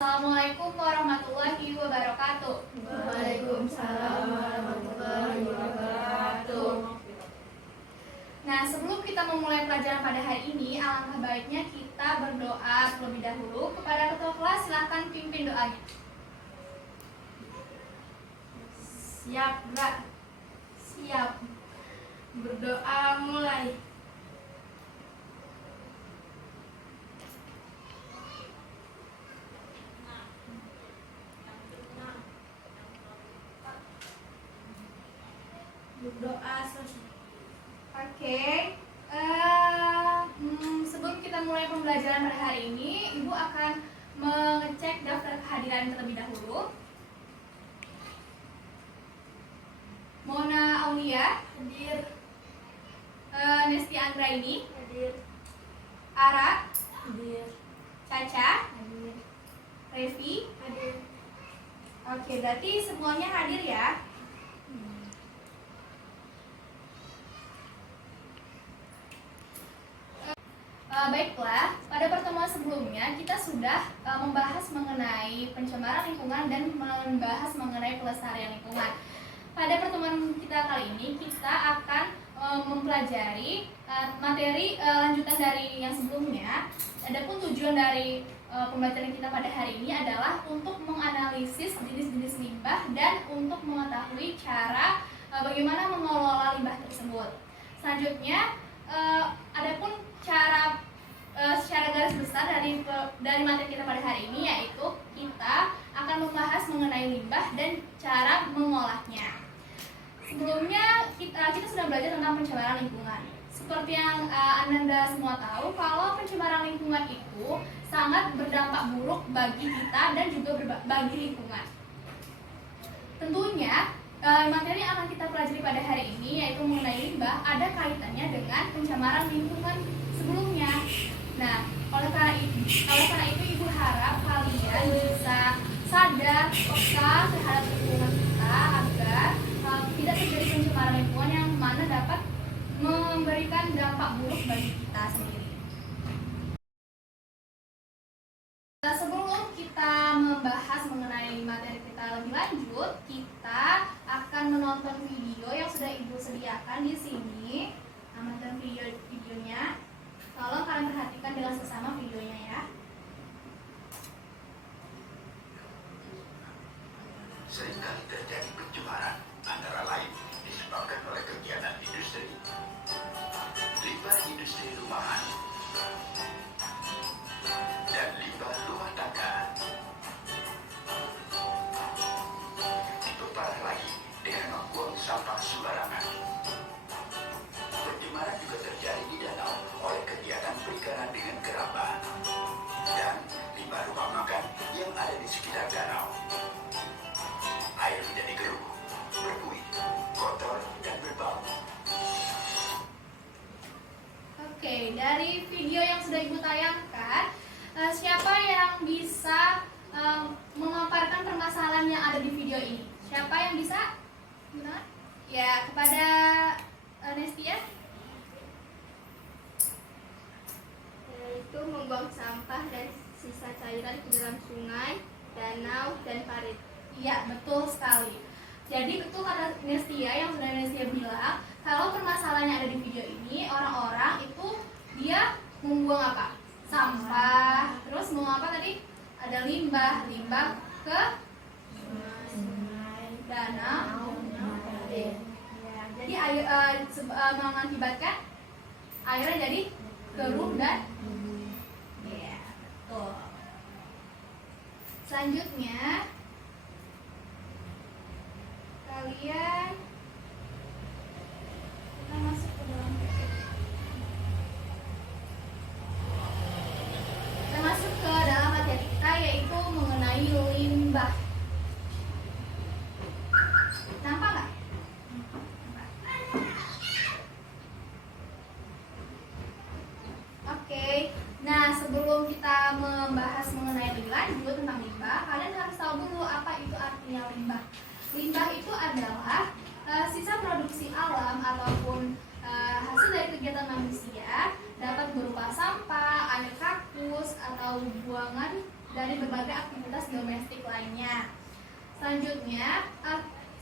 Assalamualaikum warahmatullahi wabarakatuh. Waalaikumsalam warahmatullahi wabarakatuh. Nah, sebelum kita memulai pelajaran pada hari ini, alangkah baiknya kita berdoa terlebih dahulu. Kepada ketua kelas, silahkan pimpin doanya. Siap, Mbak? Siap. Berdoa mulai. Berdoa selesai. Oke. Sebelum kita mulai pembelajaran pada hari ini, Ibu akan mengecek daftar kehadiran terlebih dahulu. Mona Aulia, Hadir. Nesti Anggraini, Hadir. Ara, Hadir. Caca, Hadir. Revi. Hadir. Oke, berarti semuanya hadir ya. Baiklah, pada pertemuan sebelumnya kita sudah membahas mengenai pencemaran lingkungan dan membahas mengenai pelestarian lingkungan. Pada pertemuan kita kali ini kita akan mempelajari materi lanjutan dari yang sebelumnya. Adapun tujuan dari pembelajaran kita pada hari ini adalah untuk menganalisis jenis-jenis limbah dan untuk mengetahui cara bagaimana mengelola limbah tersebut. Selanjutnya, adapun cara secara garis besar dari materi kita pada hari ini, yaitu kita akan membahas mengenai limbah dan cara mengolahnya. Sebelumnya kita sudah belajar tentang pencemaran lingkungan. Seperti yang Anda semua tahu, kalau pencemaran lingkungan itu sangat berdampak buruk bagi kita dan juga bagi lingkungan. Tentunya materi yang akan kita pelajari pada hari ini, yaitu mengenai limbah, ada kaitannya dengan pencemaran lingkungan sebelumnya. Nah, oleh karena itu Ibu harap kalian bisa sadar, peka terhadap lingkungan kita agar tidak terjadi pencemaran lingkungan yang mana dapat memberikan dampak buruk bagi kita sendiri. Sebelum kita membahas mengenai materi kita lebih lanjut, kita akan menonton video yang sudah Ibu sediakan di sini. Nonton videonya. Tolong kalian perhatikan dengan sesama videonya ya. Seringkali terjadi pencemaran, antara lain disebabkan oleh kegiatan industri, limbah industri rumahan, dan limbah rumah tangga. Itu parah lagi dengan membuang sampah sembarangan. Pencemaran juga terjadi di danau oleh kegiatan perikanan dengan keramba dan limbah rumah makan yang ada di sekitar danau. Air menjadi keruh, berbuih, kotor, dan berbau. Oke, dari video yang sudah Ibu tayangkan, siapa yang bisa memaparkan permasalahan yang ada di video ini? Siapa yang bisa? Benar? Ya, kepada Nestia. Yaitu membuang sampah dan sisa cairan ke dalam sungai, danau, dan parit. Iya, betul sekali. Jadi betul kata Nestia yang sudah Nestia bilang, kalau permasalahannya ada di video ini, orang-orang itu dia membuang apa? Sampah. Terus membuang apa tadi? Ada limbah ke danau. Ya, jadi air mengakibatkan airnya jadi keruh dan ya, betul. Selanjutnya kalian kita masuk ke dalam materi kita, yaitu mengenai limbah. Nampak nggak? Oke. Nah, sebelum kita membahas mengenai lebih lanjut tentang limbah, kalian harus tahu dulu apa itu artinya limbah. Limbah itu adalah sisa produksi alam ataupun hasil dari kegiatan manusia, dapat berupa sampah, air kakus, atau buangan dari berbagai aktivitas domestik lainnya. Selanjutnya,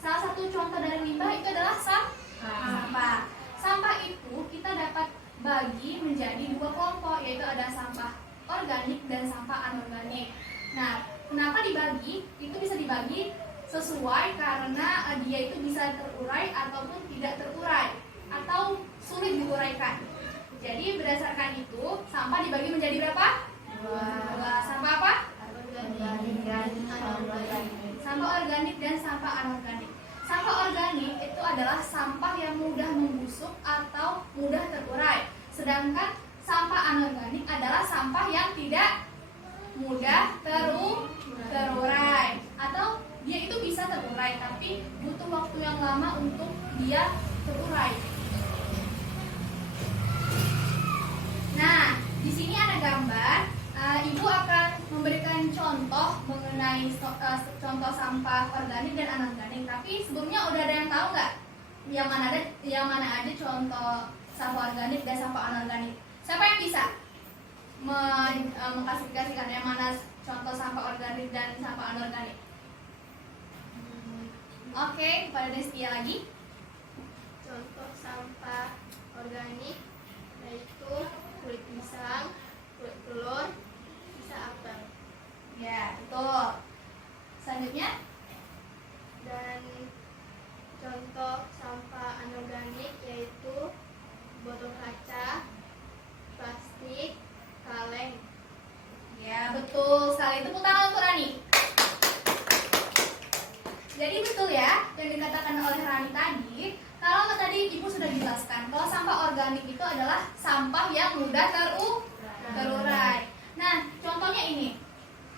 salah satu contoh dari limbah itu adalah sampah. Sampah itu kita dapat bagi menjadi dua kelompok, yaitu ada sampah organik dan sampah anorganik. Nah, kenapa dibagi? Itu bisa dibagi sesuai karena dia itu bisa terurai ataupun tidak terurai atau sulit diuraikan. Jadi berdasarkan itu sampah dibagi menjadi berapa? Dua. Sampah apa? Sampah organik dan sampah anorganik. Sampah organik itu adalah sampah yang mudah membusuk atau mudah terurai. Sedangkan sampah anorganik adalah sampah yang tidak mudah terurai atau dia itu bisa terurai tapi butuh waktu yang lama untuk dia terurai. Nah, di sini ada gambar. Ibu akan memberikan contoh mengenai contoh sampah organik dan anorganik. Tapi sebelumnya udah ada yang tahu nggak yang mana aja contoh sampah organik dan sampah anorganik? Siapa yang bisa mengklasifikasikan yang mana contoh sampah organik dan sampah anorganik? Oke, kepada Destia lagi. Contoh sampah organik yaitu kulit pisang, kulit telur, sisa apel. Ya, betul. Selanjutnya, Dan contoh sampah anorganik yaitu botol kaca, plastik, kaleng. ya betul sekali. Tepuk tangan untuk Rani. Jadi betul ya yang dikatakan oleh Rani tadi. Kalau tadi Ibu sudah jelaskan kalau sampah organik itu adalah sampah yang mudah terurai. Nah, contohnya ini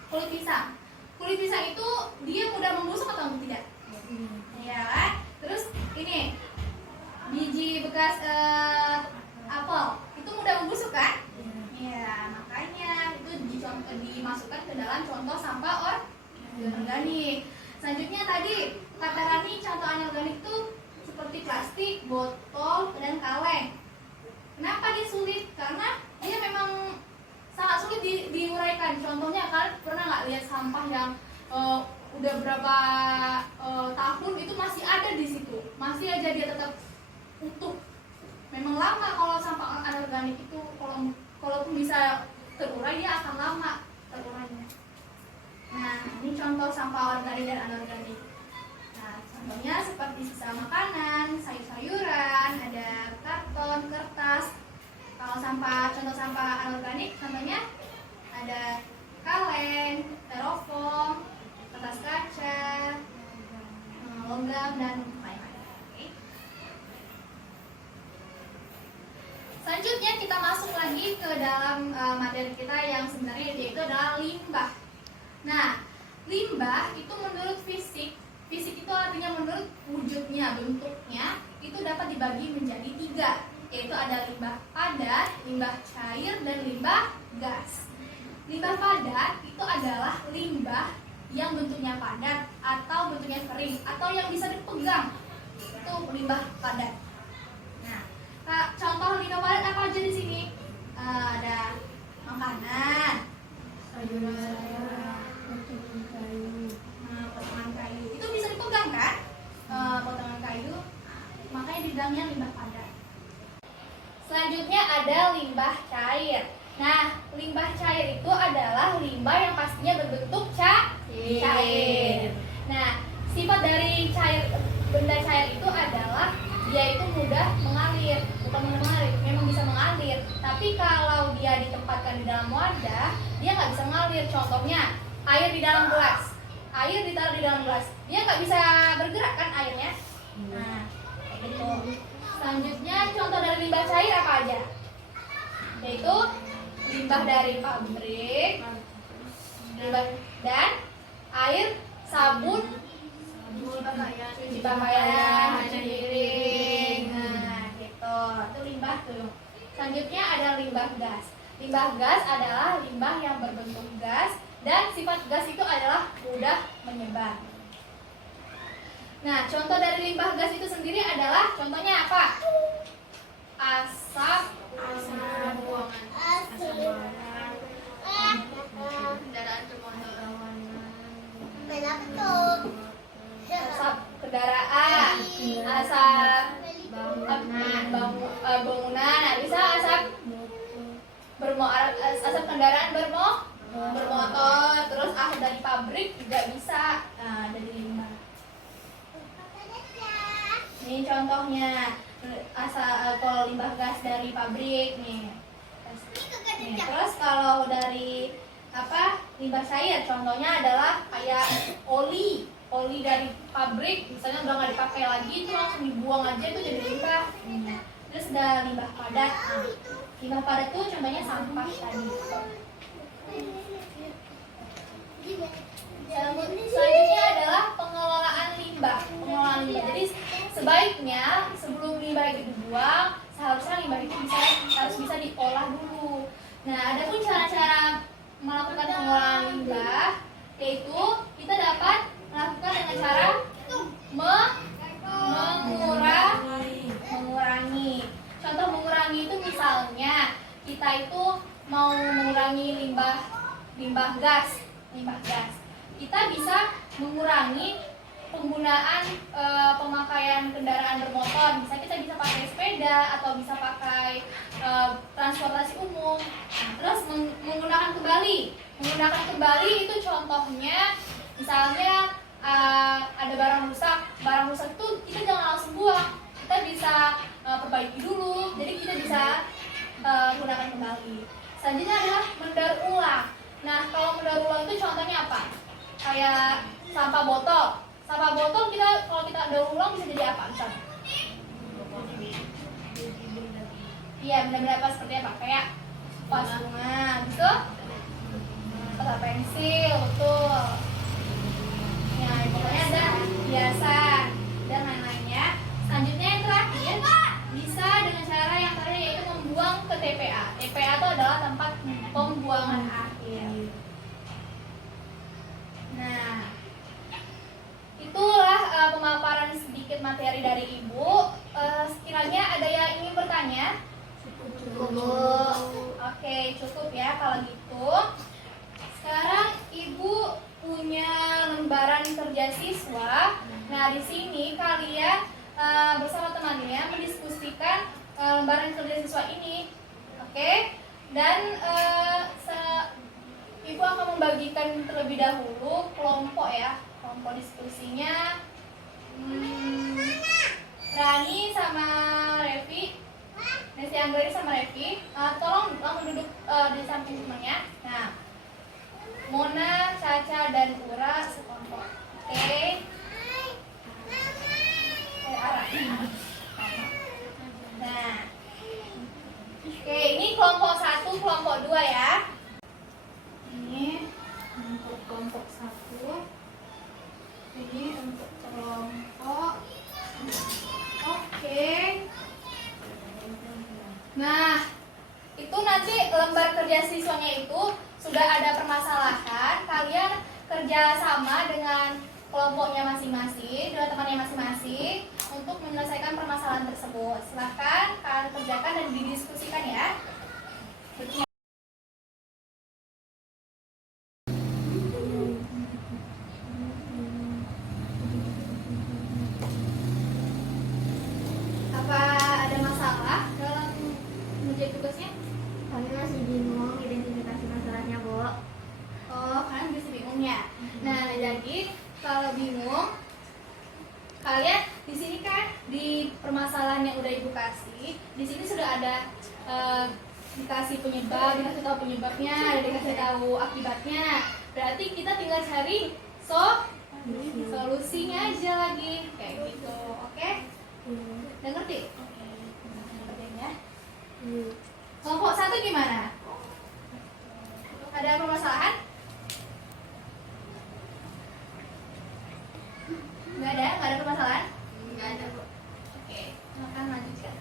kulit pisang. Kulit pisang itu dia mudah membusuk atau tidak? Ya kan? Terus ini biji bekas apel itu mudah membusuk kan? Ya, makanya itu dimasukkan ke dalam contoh sampah organik. Selanjutnya tadi kata Rani contoh anorganik itu seperti plastik, botol, dan kaleng. Kenapa dia sulit? Karena dia memang sangat sulit diuraikan. Contohnya kalian pernah nggak lihat sampah yang udah berapa tahun itu masih ada di situ, masih aja dia tetap utuh. Memang lama kalau sampah anorganik itu kalaupun bisa terurai dia akan lama terurainya. Nah, ini contoh sampah organik dan anorganik. Nah, contohnya seperti sisa makanan, sayur-sayuran, ada karton, kertas. Kalau contoh sampah anorganik, contohnya ada kaleng, styrofoam, kertas kaca, logam, dan lain-lain. Oke. Selanjutnya kita masuk lagi ke dalam materi kita yang sebenarnya yaitu adalah limbah. Nah, limbah itu menurut fisik itu artinya menurut wujudnya, bentuknya itu dapat dibagi menjadi 3, yaitu ada limbah padat, limbah cair, dan limbah gas. Limbah padat itu adalah limbah yang bentuknya padat atau bentuknya kering atau yang bisa dipegang. Itu limbah padat. Nah, contoh limbah padat apa aja di sini? Ada makanan, sayur-sayuran, potongan kayu. Itu bisa dipegang kan? Potongan kayu, makanya dibilangnya limbah padat. Selanjutnya ada limbah cair. Nah, limbah cair itu adalah limbah yang pastinya berbentuk cair. Nah, sifat dari benda cair itu adalah dia itu mudah mengalir, bukan mudah mengalir, memang bisa mengalir. Tapi kalau dia ditempatkan di dalam wadah, dia nggak bisa mengalir. Contohnya, air di dalam gelas. Air ditaruh di dalam gelas, dia nggak bisa bergerak kan airnya. Nah, kayak gitu. Selanjutnya contoh dari limbah cair apa aja? Yaitu limbah dari pabrik, limbah dan air, sabun, cuci pakaian, cuci piring. Nah, gitu. Itu limbah tuh. Selanjutnya ada limbah gas. Limbah gas adalah limbah yang berbentuk gas dan sifat gas itu adalah mudah menyebar. Nah, contoh dari limbah gas itu sendiri adalah contohnya apa? Asap buangan, kendaraan bermotor, pabrik juga bisa dari limbah. Ini contohnya kalau limbah gas dari pabrik nih. Terus kalau dari limbah cair, contohnya adalah kayak oli dari pabrik, misalnya udah nggak dipakai lagi itu langsung dibuang aja itu jadi limbah. Terus ada limbah padat. Limbah padat tuh contohnya sampah tadi. Selanjutnya adalah pengelolaan limbah. Jadi sebaiknya sebelum limbah itu dibuang, seharusnya limbah itu harus bisa diolah dulu. Nah, ada pun cara-cara melakukan pengelolaan limbah, yaitu kita dapat melakukan dengan cara mengurangi. Contoh mengurangi itu misalnya kita itu mau mengurangi limbah gas. Kita bisa mengurangi penggunaan pemakaian kendaraan bermotor. Misalnya kita bisa pakai sepeda atau bisa pakai transportasi umum. Nah, terus menggunakan kembali itu contohnya misalnya ada barang rusak itu kita jangan langsung buang, kita bisa perbaiki dulu, jadi kita bisa gunakan kembali. Selanjutnya adalah mendaur ulang. Nah, kalau mendaur ulang itu contohnya apa? Kayak sampah botol kita kalau kita daur ulang bisa jadi apa misalnya? Iya, benda-benda apa seperti apa? Kayak vas bunga, gitu? Peta pensil, betul. Ya, pokoknya ada hiasan dan lain-lainnya. Selanjutnya yang terakhir bisa dengan cara yang terakhir yaitu membuang ke TPA. TPA itu adalah tempat pembuangan akhir. Nah, itulah pemaparan sedikit materi dari Ibu. Sekiranya ada yang ingin bertanya? Cukup. Oke, cukup ya kalau gitu. Sekarang Ibu punya lembaran kerja siswa. Nah, di sini kalian bersama temannya mendiskusikan lembaran kerja siswa ini. Oke? Dan Ibu akan membagikan terlebih dahulu kelompok ya. Kelompok diskusinya Rani sama Revi, Nesti Anggari sama Revi. Tolong duduk di samping temannya. Nah, Mona, Caca, dan Ura sekelompok. Oke. Nah, oke, ini kelompok 1, kelompok 2 ya. Ini untuk kelompok 1. Ini untuk kelompok. Oke. Nah, itu nanti lembar kerja siswanya itu sudah ada permasalahan, kalian kerja sama dengan kelompoknya masing-masing, dengan temannya masing-masing untuk menyelesaikan permasalahan tersebut. Silahkan kalian kerjakan dan didiskusikan ya. Apa ada masalah dalam mengerjakan tugasnya? Kami masih bingung identifikasi masalahnya, Bu. Oh, kalian bisa bingung ya. Nah, jadi kalau bingung, kalian di sini kan di permasalahan yang udah Ibu kasih, di sini sudah ada dikasih penyebab, dikasih tahu penyebabnya, ada dikasih tahu akibatnya. Berarti kita tinggal cari solusinya aja lagi, kayak gitu. Oke? Udah ngerti? Kerjanya. Kelompok 1 gimana? Ada permasalahan? Nggak ada permasalahan? Nggak ada, Bu. Oke, silakan lanjutkan.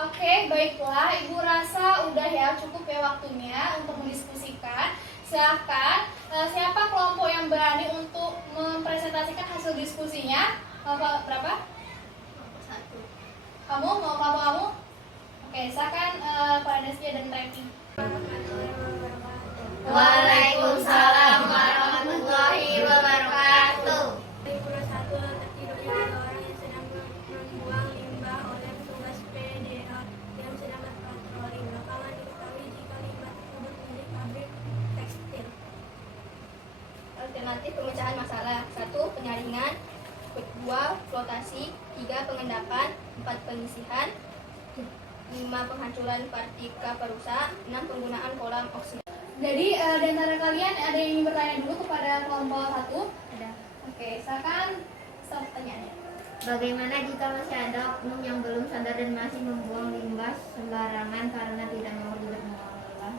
Oke, baiklah. Ibu rasa udah ya, cukup ya waktunya untuk mendiskusikan. Silahkan, siapa kelompok yang berani untuk mempresentasikan hasil diskusinya? Kelompok berapa? Kelompok 1. Kamu, mau kelompok kamu? Oke, silakan Pak Desya dan Revi. Waalaikumsalam warahmatullahi wabarakatuh. Pulau 1 tertidurnya ada orang yang sedang membuat Alternatif pemecahan masalah: 1. Penyaringan, 2. Flotasi, 3. Pengendapan, 4. Pengisihan, 5. Penghancuran partika perusak, 6. Penggunaan kolam oksigen. Jadi di antara kalian ada yang ingin bertanya dulu kepada kelompok 1? Ada. Oke, silakan stop pertanyaannya. Bagaimana jika masih ada oknum yang belum sadar dan masih membuang limbah sembarangan karena tidak mau mengolah?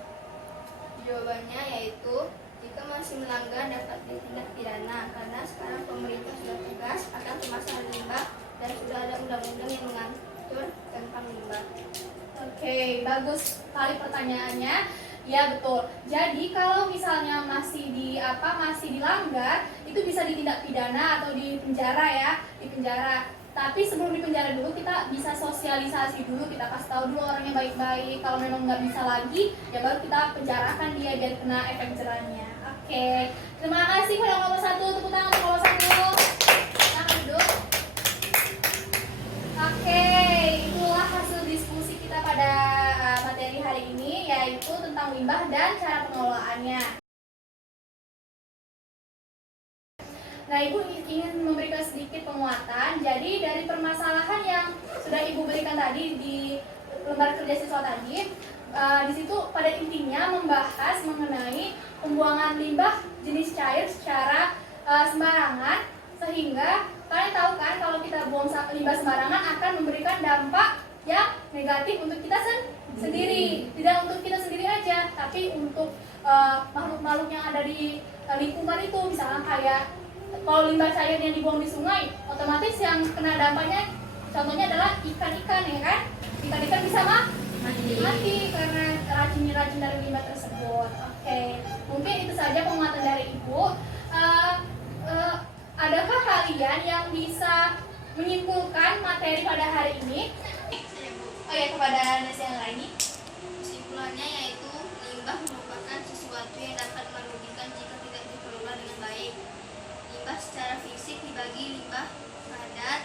Jawabannya yaitu jika masih melanggar dapat ditindak pidana, karena sekarang pemerintah sudah tegas akan pemasaran limbah dan sudah ada undang-undang yang mengatur tentang limbah. Oke, bagus sekali pertanyaannya. Ya betul. Jadi kalau misalnya masih dilanggar, itu bisa ditindak pidana atau di penjara ya, di penjara. Tapi sebelum di penjara dulu kita bisa sosialisasi dulu, kita kasih tahu dulu orangnya baik-baik. Kalau memang nggak bisa lagi, ya baru kita penjarakan dia biar kena efek jerahnya. Oke, terima kasih pada kelompok 1. Tepuk tangan untuk kelompok 1. Silakan duduk. Oke, itulah hasil diskusi kita pada materi hari ini, yaitu tentang limbah dan cara pengelolaannya. Nah, Ibu ingin memberikan sedikit penguatan. Jadi dari permasalahan yang sudah Ibu berikan tadi di lembar kerja siswa tadi, di situ pada intinya membahas mengenai pembuangan limbah jenis cair secara sembarangan, sehingga kalian tahu kan kalau kita buang limbah sembarangan akan memberikan dampak yang negatif untuk kita sendiri. Tidak untuk kita sendiri aja, tapi untuk makhluk-makhluk yang ada di lingkungan itu. Misalnya kayak kalau limbah cair yang dibuang di sungai, otomatis yang kena dampaknya contohnya adalah ikan-ikan, ya kan? Ikan-ikan bisa mati karena racun dari limbah tersebut. Oke, mungkin itu saja penguatan dari Ibu. Adakah kalian yang bisa menyimpulkan materi pada hari ini? Oh ya, kepada Nasi yang lain. Kesimpulannya yaitu limbah merupakan sesuatu yang dapat merugikan jika tidak dikelola dengan baik. Limbah secara fisik dibagi limbah padat,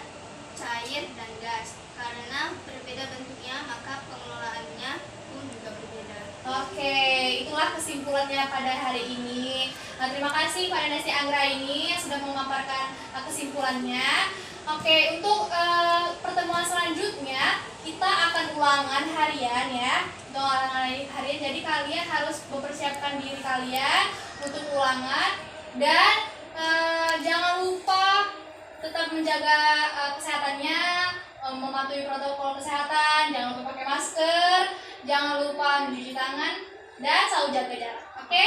cair, dan gas. Karena berbeda bentuknya, maka pengelolaannya pun juga berbeda. Oke, itulah kesimpulannya pada hari ini. Nah, terima kasih pada Nasi Anggra ini yang sudah memaparkan kesimpulannya. Oke, untuk pertemuan selanjutnya kita akan ulangan harian ya. Untuk ulangan harian, jadi kalian harus mempersiapkan diri kalian untuk ulangan dan jangan lupa tetap menjaga kesehatannya, mematuhi protokol kesehatan, jangan lupa pakai masker, jangan lupa mencuci tangan, dan selalu jaga jarak. Oke?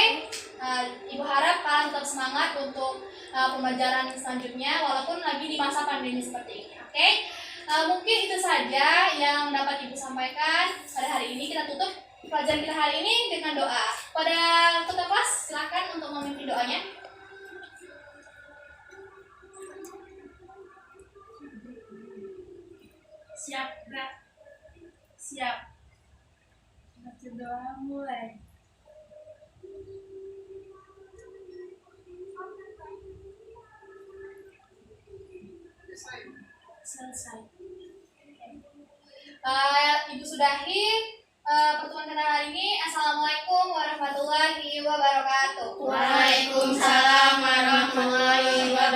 Ibu harap kalian tetap semangat untuk pembelajaran selanjutnya, walaupun lagi di masa pandemi seperti ini. Oke? Mungkin itu saja yang dapat Ibu sampaikan pada hari ini. Kita tutup pelajaran kita hari ini dengan doa. Pada ketua kelas, silakan untuk memimpin doanya. Siap, gerak. Siap. Baca doa mulai. Selesai. Ibu sudahi pertemuan kita hari ini. Assalamualaikum warahmatullahi wabarakatuh. Waalaikumsalam warahmatullahi wabarakatuh.